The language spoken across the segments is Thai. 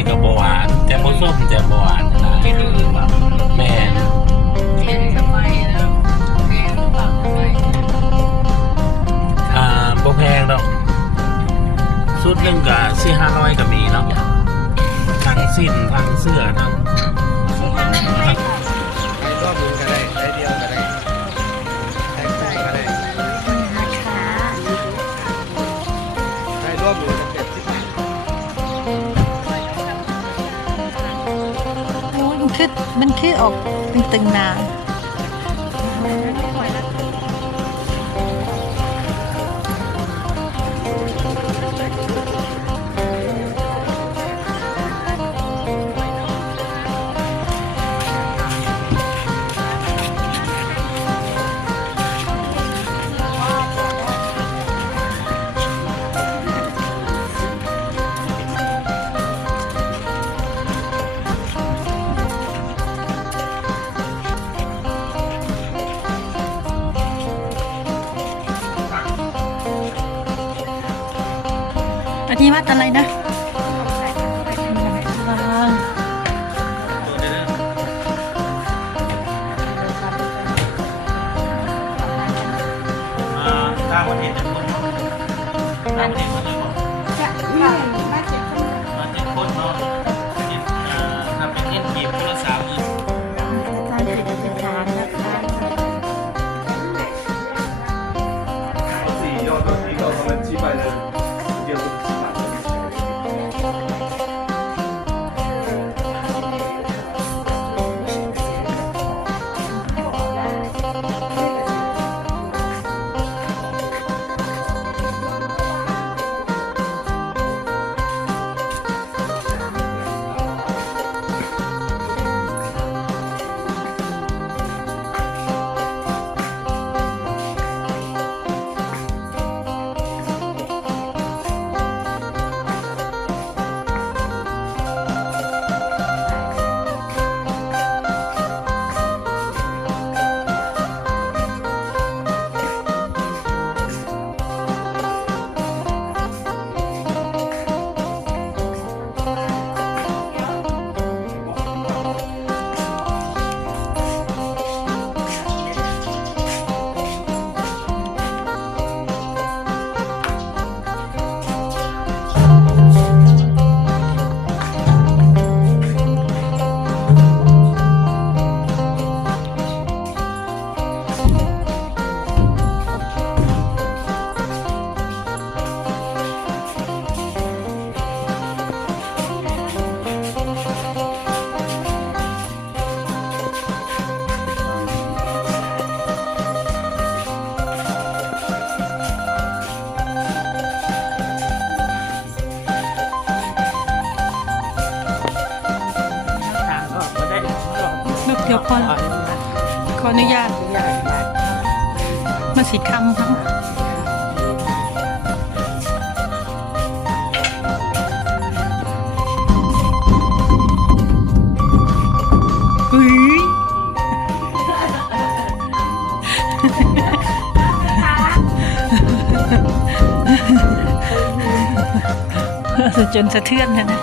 นี่ก็บหวานแจ่มส้มแจ่มหวานนะกินอยู่หรือเปล่าแม่นกินทำไมนะแพงหรือเปล่าทำไมอ่าบ่แพงดอกสุดหนึงก็สี่ห้าร้อยก็มีเนาะทั้งสิ้นทั้งเสื้อทั้ง ที่ทางนั้นไม่ได้ ไอ้รอบหนึ่ง คือมันคือออกตึงๆนา อันนี้วัดอะไรนะอ่าตัวเด้ออ่างประเทศจะคนเนาะต่างประเทศคนจะคนมาเขอขออนุญาตมาสีคำครับอุ้ยจนสะเทือนนะนะ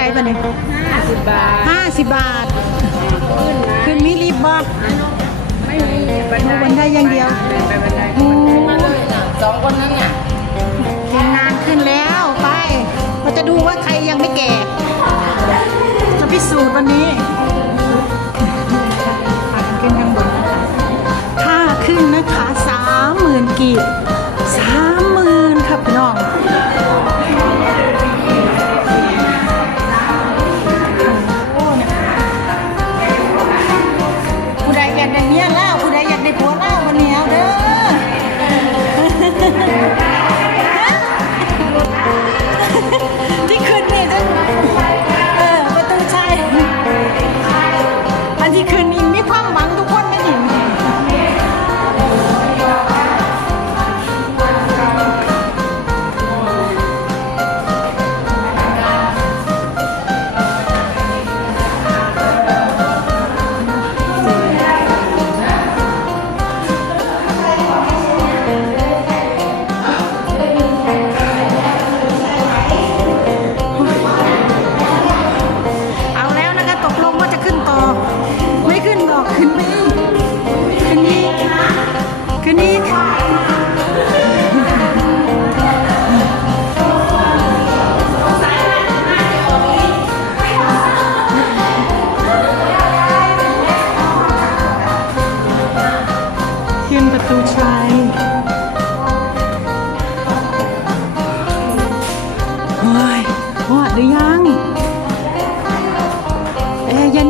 ามหมื่นกีบก็ได้ปะเนี่ยห้าสิบบาทห้าสิบบาท ขึ้นมีรีบบ่ไม่มีบันไดอย่างเดียวไปบันไดสองคนนั้นน่ะทีมงานขึ้นแล้วไปเราจะดูว่าใครยังไม่แก่ จะพิสูจน์วันนี้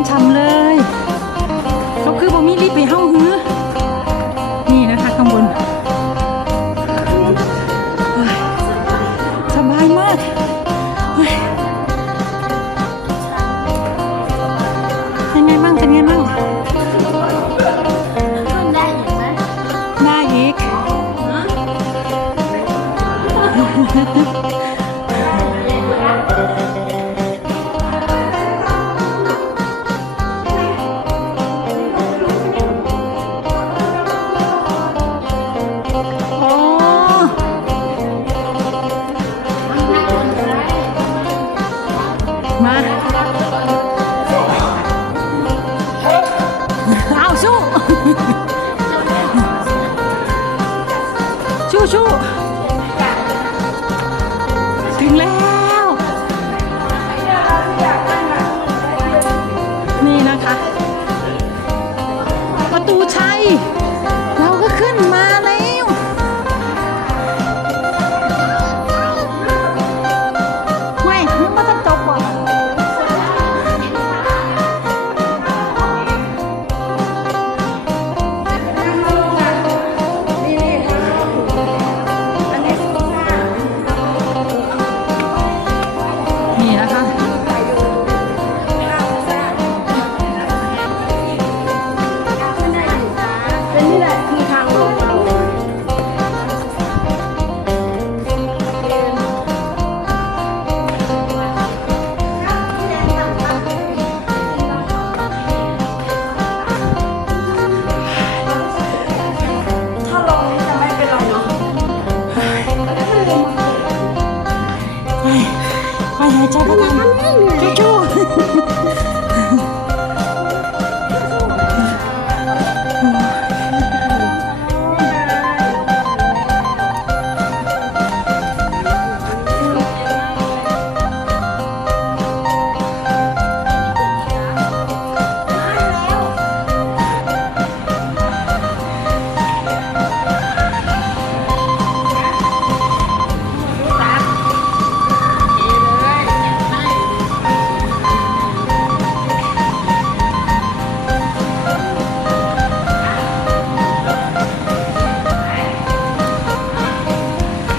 ฉ่ำเลยเราคือบ่มีรีบไปเฮ้าหื้อ